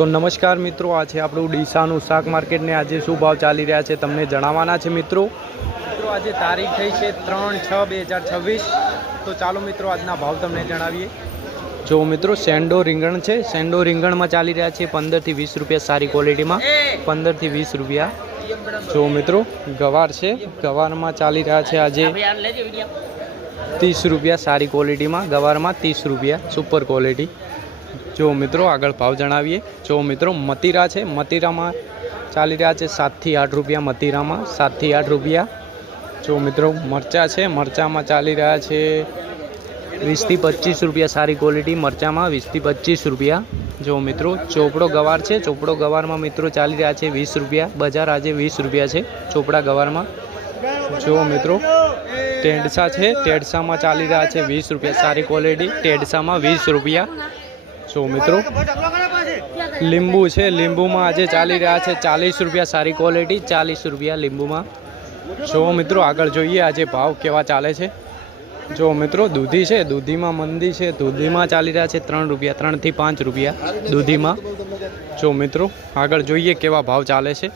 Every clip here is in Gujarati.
तो नमस्कार मित्रों, आज આપણું ડીસાનું શાક માર્કેટ ને આજે શું ભાવ ચાલી રહ્યા છે તમને જણાવવાના છે મિત્રો। આજે તારીખ થઈ છે 3/6/2026। તો ચાલો મિત્રો આજના ભાવ તમને જણાવીએ। જો મિત્રો સેન્ડો રીંગણ છે, સેન્ડો રીંગણમાં ચાલી રહ્યા છે 15 થી 20 રૂપિયા સારી ક્વોલિટીમાં, 15 થી 20 રૂપિયા। જો મિત્રો ગવાર છે, ગવારમાં ચાલી રહ્યા છે આજે 30 રૂપિયા સારી ક્વોલિટીમાં, ગવારમાં 30 રૂપિયા સુપર ક્વોલિટી। जो मित्रों आगळ भाव जणावीए। जो मित्रों मतीरा है, मतीरा में चाली रहा है 7 થી 8 रुपया, मतीरा में 7 થી 8 रुपया। जो मित्रों मरचा है, मरचा में चाली रहा है 20 થી 25 रुपया सारी क्वॉलिटी, मरचा में 20 થી 25 रुपया। जो मित्रों चोपड़ो गवार है, चोपड़ो गवार में मित्रों चाली रहा है 20 रुपया, बजार आज 20 रुपया है चोपड़ा गवार में। जो मित्रों टेडसा है, टेडसा में चाली रहा है 20 रुपया सारी क्वॉलिटी, टेडसा में 20 रुपया। जो मित्रों लींबू है, लींबू में आज चाली रहा है 40 रुपया सारी क्वॉलिटी, 40 रुपया लींबू में। जो मित्रों आगळ जोईए आज भाव केवा चाले छे। जो मित्रों दूधी है, दूधी में मंदी है, दूधी में चाली रहा है 3 रुपया, 3 થી 5 रुपया दूधी में। जो मित्रों आगळ जोईए केवा भाव चाले छे।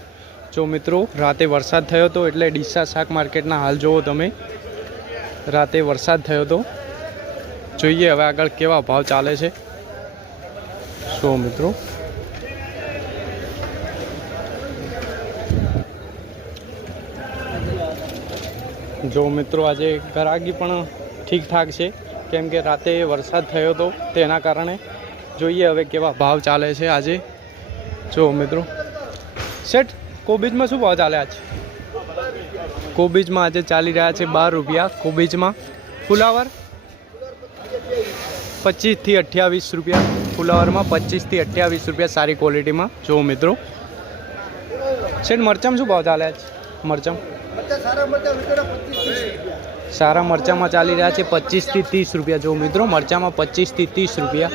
जो मित्रों राते वरसाद थयो तो एटले डीसा शाक मार्केटना हाल जोवो तमे। राते वरसाद थयो तो जोईए हवे आगळ केवा भाव चाले छे। तो मित्रों जो मित्रों आज ग्राहकी पण ठीक ठाक है, केम के राते वरसाद थयो तो तेना कारणे जोईए हवे केवा भाव चाले छे आजे। जो मित्रों सेठ कोबीज में शू भाव चाले आज? कोबीज में आज चाली रहा है 12 रुपया, कोबीज में फुलावर 25 થી 28 रुपया, फुलावर में 25 થી 28 रुपया सारी क्वॉलिटी में। जो मित्रों सेठ मरचा में शू भाव चाले आज? मरचा सारा मरचा में चाली रहा है 25 થી 30 रुपया। जो मित्रों मरचा में 25 થી 30 रुपया।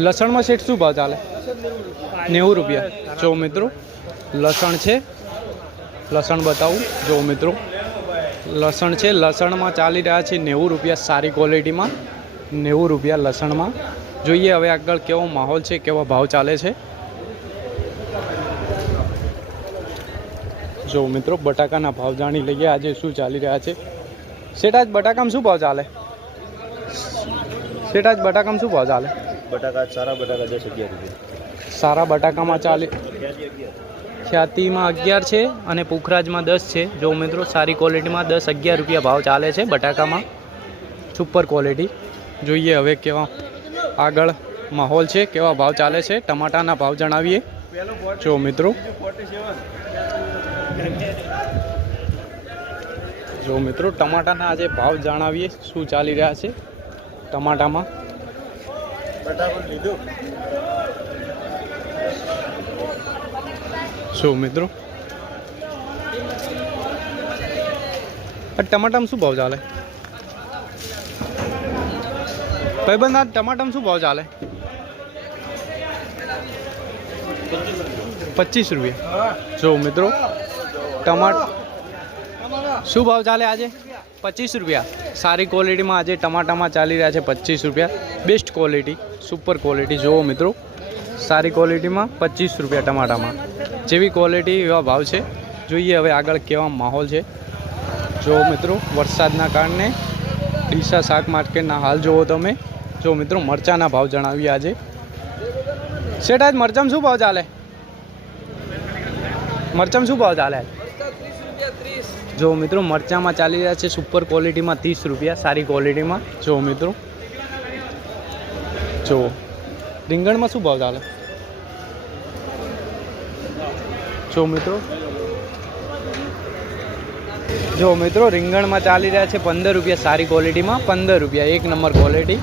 लसण में सेठ शू भाव चाले? 90 रुपया। जो मित्रों लसण है, लसण बताऊँ। जो मित्रों लसण है, लसण में चाली रहा है 90 रुपया सारी क्वॉलिटी में, 90 रुपया लसण में। जोईए हवे आगळ केवो माहौल है, केवा भाव चाले छे। जो मित्रों बटाकाना भाव जाणी लईए आज शू चाली रहा है। सेठ आज बटाका में शू भाव चाले? सेठ आज बटाका में शू भाव चाले? बटाका सारा बटाका 10-11 रुपया। सारा बटाका में चाली ख्याति में 11 है और पुखराज में 10 है। जो मित्रों सारी क्वॉलिटी में 10-11 रुपया भाव चाले छे बटाका में, सुपर क्वॉलिटी। जोईए हवे केवा आगळ माहौल है, केवा भाव चाले छे। टमाटाना भाव जणावीए। जो मित्रों जो मित्रों टमाटाना आज भाव जणावीए शू चाली रहा है टमाटा में। जो मित्रों टमाटा में शू भाव चाले? भाईबंध आज टमाटा में शू भाव चाले? 25 रुपया। जो मित्रों टमाटा शू भाव चाले आज? 25 रुपया सारी क्वॉलिटी में आज टमाटा में चाली रहा है 25 रुपया, बेस्ट क्वॉलिटी, सुपर क्वॉलिटी। जो मित्रों सारी क्वॉलिटी में 25 रुपया टमाटा में, जेवी क्वॉलिटी एवा भाव है। जोईए हवे आगळ केवा माहौल है। जो मित्रों वरसादना कारणे डीसा शाक मार्केटना हाल जोवो तमे। जो मित्रों मरचाना भाव जणावीए आज। सेठ आज मरचा में शू भाव चाले? मरचा में शू भाव चाले आज? जो मित्रों मरचा में चाली रहा है सुपर क्वॉलिटी में 30 रुपया सारी क्वॉलिटी में। जो मित्रों जो રીંગણ में शू भाव चाले? जो मित्रों રીંગણ में चाली रहा है 15 रुपया सारी क्वॉलिटी में, 15 रुपया एक नंबर क्वॉलिटी।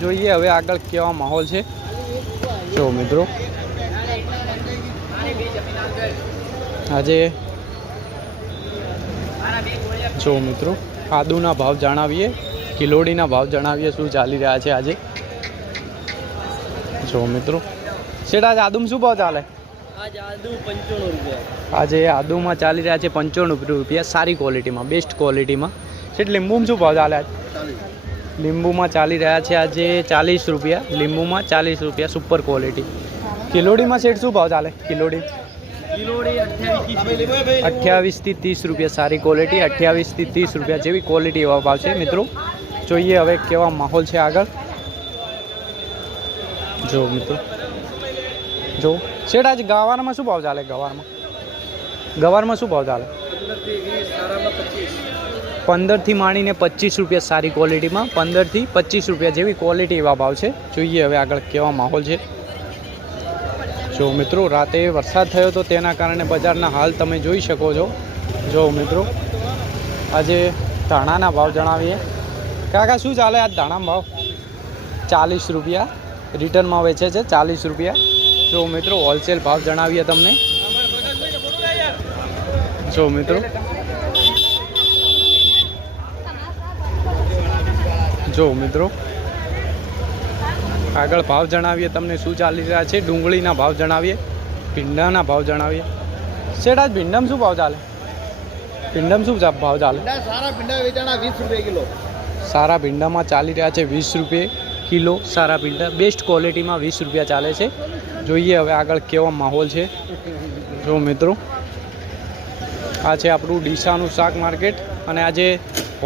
जोईए हवे आगळ केवा माहौल है। जो मित्रों आजे जो मित्रों आदूना भाव जणावीए, किलोड़ीना भाव जणावीए शू चाली रहा है आज। जो मित्रों सेठ आज आदू में शू भाव चाले? आज आदू 95 रुपया। आज आदू में चाली रहा है 95 रुपया सारी क्वॉलिटी में, बेस्ट क्वॉलिटी में। सेठ लींबू में शू भाव चाले आज? लींबू में चाली रहा है आज 40 रुपया, लींबू में 40 रुपया सुपर क्वॉलिटी। કિલોડીમાં શેઠ શું ભાવ ચાલે કિલોડી? કિલોડી 28 28 થી 30 રૂપિયા સારી ક્વોલિટી, 28 થી 30 રૂપિયા જેવી ક્વોલિટી એવા ભાવ છે મિત્રો. જોઈએ હવે કેવા માહોલ છે આગળ. જો મિત્રો જો શેઠ આજ ગવારમાં શું ભાવ ચાલે? ગવારમાં શું ભાવ ચાલે? 15 થી માંડીને 25 રૂપિયા સારી ક્વોલિટીમાં, 15 થી 25 રૂપિયા જેવી ક્વોલિટી એવા ભાવ છે. જોઈએ હવે આગળ કેવા માહોલ છે. જો મિત્રો રાતે વરસાદ થયો તો તેના કારણે બજારના હાલ તમે જોઈ શકો છો. જો મિત્રો આજે ધાણાના ભાવ જણાવીએ. કાકા શું ચાલે આજ ધાણામાં ભાવ? 40 રૂપિયા રિટર્નમાં વેચે છે, 40 રૂપિયા. જો મિત્રો હોલસેલ ભાવ જણાવીએ તમને. જો મિત્રો જો મિત્રો આગળ ભાવ જણાવીએ તમને શું ચાલી રહ્યા છે. ડુંગળીના ભાવ જણાવીએ, ભીંડાના ભાવ જણાવીએ. શેઠ આજ ભીંડામાં શું ભાવ ચાલે? ભીંડામાં શું ભાવ ચાલે? સારા ભીંડા વેચાણા 20 રૂપિયા કિલો. સારા ભીંડામાં ચાલી રહ્યા છે 20 રૂપિયા કિલો. સારા ભીંડા બેસ્ટ ક્વોલિટીમાં 20 રૂપિયા ચાલે છે. જોઈએ હવે આગળ કેવો માહોલ છે. જો મિત્રો આ છે આપણું ડીસાનું શાક માર્કેટ અને આજે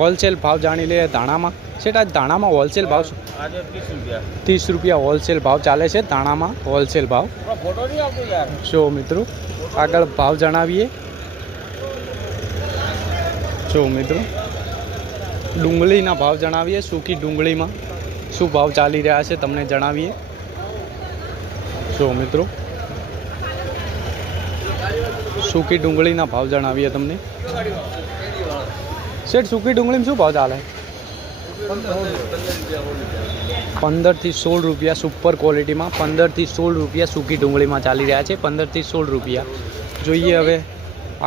હોલસેલ ભાવ જાણી લઈએ ધાણામાં. શેઠ આજ ધાણામાં હોલસેલ ભાવ શું? આજે 30 રૂપિયા. 30 રૂપિયા હોલસેલ ભાવ ચાલે છે ધાણામાં, હોલસેલ ભાવ. ફોટો નહીં આવતો યાર. જો મિત્રો આગળ ભાવ જણાવીએ. જો મિત્રો ડુંગળીના ભાવ જણાવીએ. સૂકી ડુંગળીમાં શું ભાવ ચાલી રહ્યા છે તમને જણાવીએ. જો મિત્રો સૂકી ડુંગળીના ભાવ જણાવીએ તમને. શેઠ સૂકી ડુંગળીમાં શું ભાવ ચાલે? 15 થી 16 રૂપિયા સુપર ક્વોલિટીમાં, 15 થી 16 રૂપિયા સૂકી ડુંગળીમાં ચાલી રહ્યા છે. 15 થી 16 રૂપિયા. જોઈએ હવે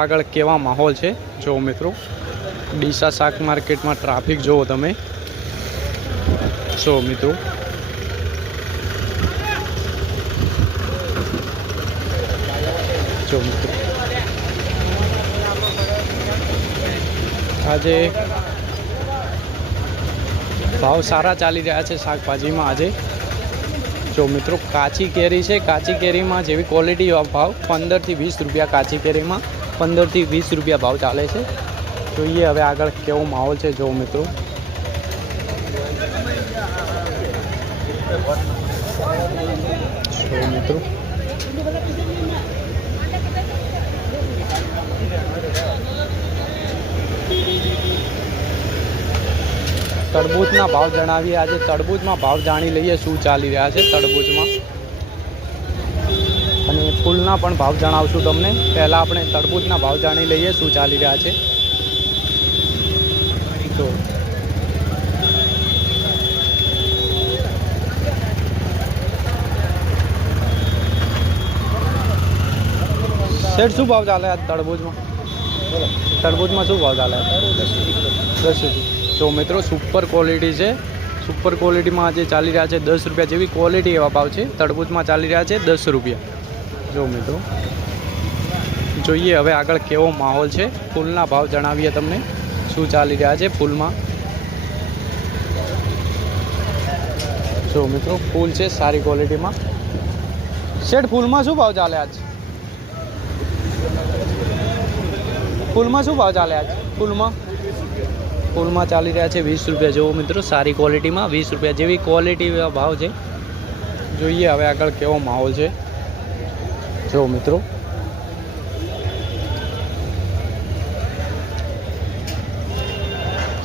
આગળ કેવા માહોલ છે. જો મિત્રો ડીસા શાક માર્કેટમાં ટ્રાફિક જુઓ તમે. જો મિત્રો જો મિત્રો આજે ભાવ સારા ચાલી રહ્યા છે શાકભાજીમાં આજે. જો મિત્રો કાચી કેરી છે, કાચી કેરીમાં જેવી ક્વોલિટી ભાવ 15 થી 20 રૂપિયા કાચી કેરીમાં, 15 થી 20 રૂપિયા ભાવ ચાલે છે. જોઈએ હવે આગળ કેવો માહોલ છે. જો મિત્રો જો મિત્રો તરબૂચના ભાવ જણાવીએ. આજે તરબૂચમાં ભાવ જાણી લઈએ શું ચાલી રહ્યા છે તરબૂચમાં, અને ફૂલના પણ ભાવ જણાવશું તમને. પહેલાં આપણે તરબૂચના ભાવ જાણી લઈએ શું ચાલી રહ્યા છે. તો શેઠ શું ભાવ ચાલે આજ તરબૂચમાં? તરબૂચમાં શું ભાવ ચાલે? 10 સુધી. જો મિત્રો સુપર ક્વોલિટી છે, સુપર ક્વોલિટીમાં આજે ચાલી રહ્યા છે 10 રૂપિયા જેવી ક્વોલિટી એવા ભાવ છે. તરબૂચમાં ચાલી રહ્યા છે 10 રૂપિયા. જો મિત્રો જોઈએ હવે આગળ કેવો માહોલ છે. ફૂલના ભાવ જણાવીએ તમને શું ચાલી રહ્યા છે ફૂલમાં. જો મિત્રો ફૂલ છે સારી ક્વોલિટીમાં. શેઠ ફૂલમાં શું ભાવ ચાલે આજ? ફૂલમાં શું ભાવ ચાલે આજ? ફૂલમાં ચાલી રહ્યા છે 20 રૂપિયા જેવો મિત્રો. સારી ક્વોલિટીમાં 20 રૂપિયા જેવી ક્વોલિટી ભાવ છે. જોઈએ હવે આગળ કેવો માહોલ છે. જો મિત્રો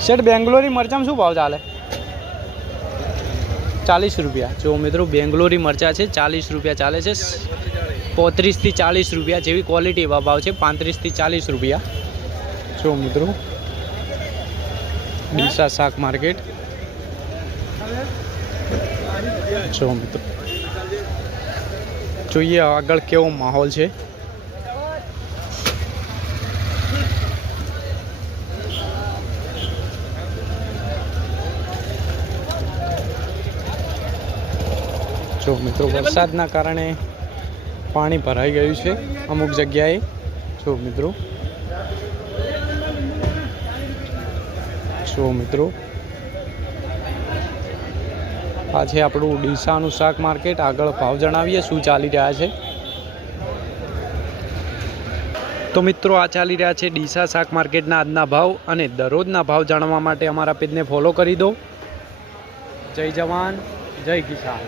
શેઠ બેંગ્લોરી મરચાં શું ભાવ ચાલે? 40 રૂપિયા. જો મિત્રો બેંગ્લોરી મરચાં છે 40 રૂપિયા ચાલે છે. 35 થી 40 રૂપિયા જેવી ક્વોલિટી એવા ભાવ છે. 35 થી 40 રૂપિયા. જો મિત્રો ડીસા શાક માર્કેટ. જો મિત્રો જોઈએ આગળ કેવો માહોલ છે. જો મિત્રો વરસાદના કારણે પાણી ભરાઈ ગયું છે અમુક જગ્યાએ. જો મિત્રો આ છે આપણું ડીસાનું શાક માર્કેટ. આગળ ભાવ જણાવીએ શું ચાલી રહ્યા છે. તો મિત્રો આ ચાલી રહ્યા છે ડીસા શાક માર્કેટના આજના ભાવ, અને દરરોજના ભાવ જાણવા માટે અમારા પેજને ફોલો કરી દો. જય જવાન જય કિસાન.